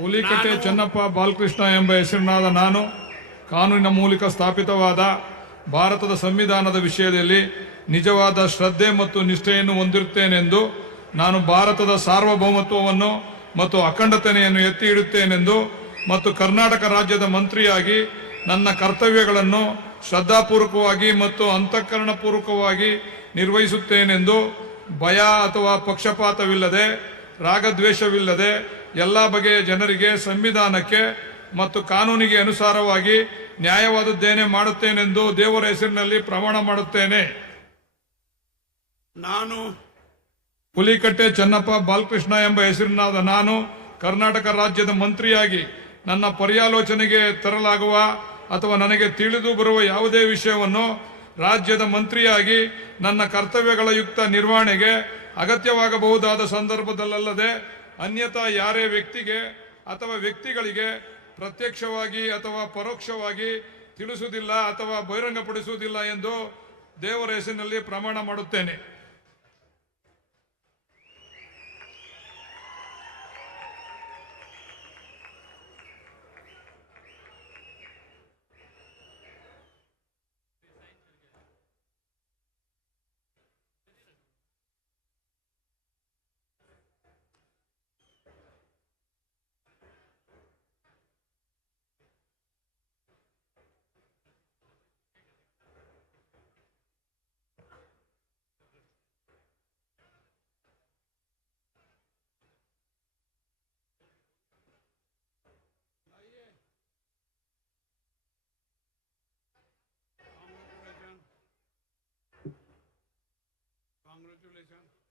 ಹುಲಿಕಟ್ಟೆ ಚೆನ್ನಪ್ಪ ಬಾಲಕೃಷ್ಣ ಎಂಬ ಹೆಸರಿನಾದ ನಾನು ಕಾನೂನಿನ ಮೂಲಕ ಸ್ಥಾಪಿತವಾದ ಭಾರತದ ಸಂವಿಧಾನದ ವಿಷಯದಲ್ಲಿ ನಿಜವಾದ ಶ್ರದ್ಧೆ ಮತ್ತು ನಿಷ್ಠೆಯನ್ನು ಹೊಂದಿರುತ್ತೇನೆಂದು ನಾನು ಭಾರತದ ಸಾರ್ವಭೌಮತ್ವವನ್ನು ಮತ್ತು ಅಖಂಡತೆಯನ್ನು ಎತ್ತಿ ಇಡುತ್ತೇನೆಂದು ಮತ್ತು ಕರ್ನಾಟಕ ರಾಜ್ಯದ ಮಂತ್ರಿಯಾಗಿ ನನ್ನ ಕರ್ತವ್ಯಗಳನ್ನು ಶ್ರದ್ಧಾಪೂರ್ವಕವಾಗಿ ಮತ್ತು ಅಂತಃಕರಣಪೂರ್ವಕವಾಗಿ ನಿರ್ವಹಿಸುತ್ತೇನೆಂದು ಭಯ ಅಥವಾ ಪಕ್ಷಪಾತವಿಲ್ಲದೆ ರಾಗದ್ವೇಷವಿಲ್ಲದೆ ಎಲ್ಲ ಬಗೆಯ ಜನರಿಗೆ ಸಂವಿಧಾನಕ್ಕೆ ಮತ್ತು ಕಾನೂನಿಗೆ ಅನುಸಾರವಾಗಿ ನ್ಯಾಯವಾದದ್ದೇನೆ ಮಾಡುತ್ತೇನೆಂದು ದೇವರ ಹೆಸರಿನಲ್ಲಿ ಪ್ರಮಾಣ ಮಾಡುತ್ತೇನೆ. ನಾನು ಹುಲಿಕಟ್ಟೆ ಚೆನ್ನಪ್ಪ ಬಾಲಕೃಷ್ಣ ಎಂಬ ಹೆಸರಿನಾದ ನಾನು ಕರ್ನಾಟಕ ರಾಜ್ಯದ ಮಂತ್ರಿಯಾಗಿ ನನ್ನ ಪರ್ಯಾಲೋಚನೆಗೆ ತರಲಾಗುವ ಅಥವಾ ನನಗೆ ತಿಳಿದು ಬರುವ ಯಾವುದೇ ವಿಷಯವನ್ನು ರಾಜ್ಯದ ಮಂತ್ರಿಯಾಗಿ ನನ್ನ ಕರ್ತವ್ಯಗಳ ಯುಕ್ತ ನಿರ್ವಹಣೆಗೆ ಅಗತ್ಯವಾಗಬಹುದಾದ ಸಂದರ್ಭದಲ್ಲದೆ ಅನ್ಯಥಾ ಯಾರೇ ವ್ಯಕ್ತಿಗೆ ಅಥವಾ ವ್ಯಕ್ತಿಗಳಿಗೆ ಪ್ರತ್ಯಕ್ಷವಾಗಿ ಅಥವಾ ಪರೋಕ್ಷವಾಗಿ ತಿಳಿಸುವುದಿಲ್ಲ ಅಥವಾ ಬಹಿರಂಗಪಡಿಸುವುದಿಲ್ಲ ಎಂದು ದೇವರ ಹೆಸರಿನಲ್ಲಿ ಪ್ರಮಾಣ ಮಾಡುತ್ತೇನೆ. Congratulations.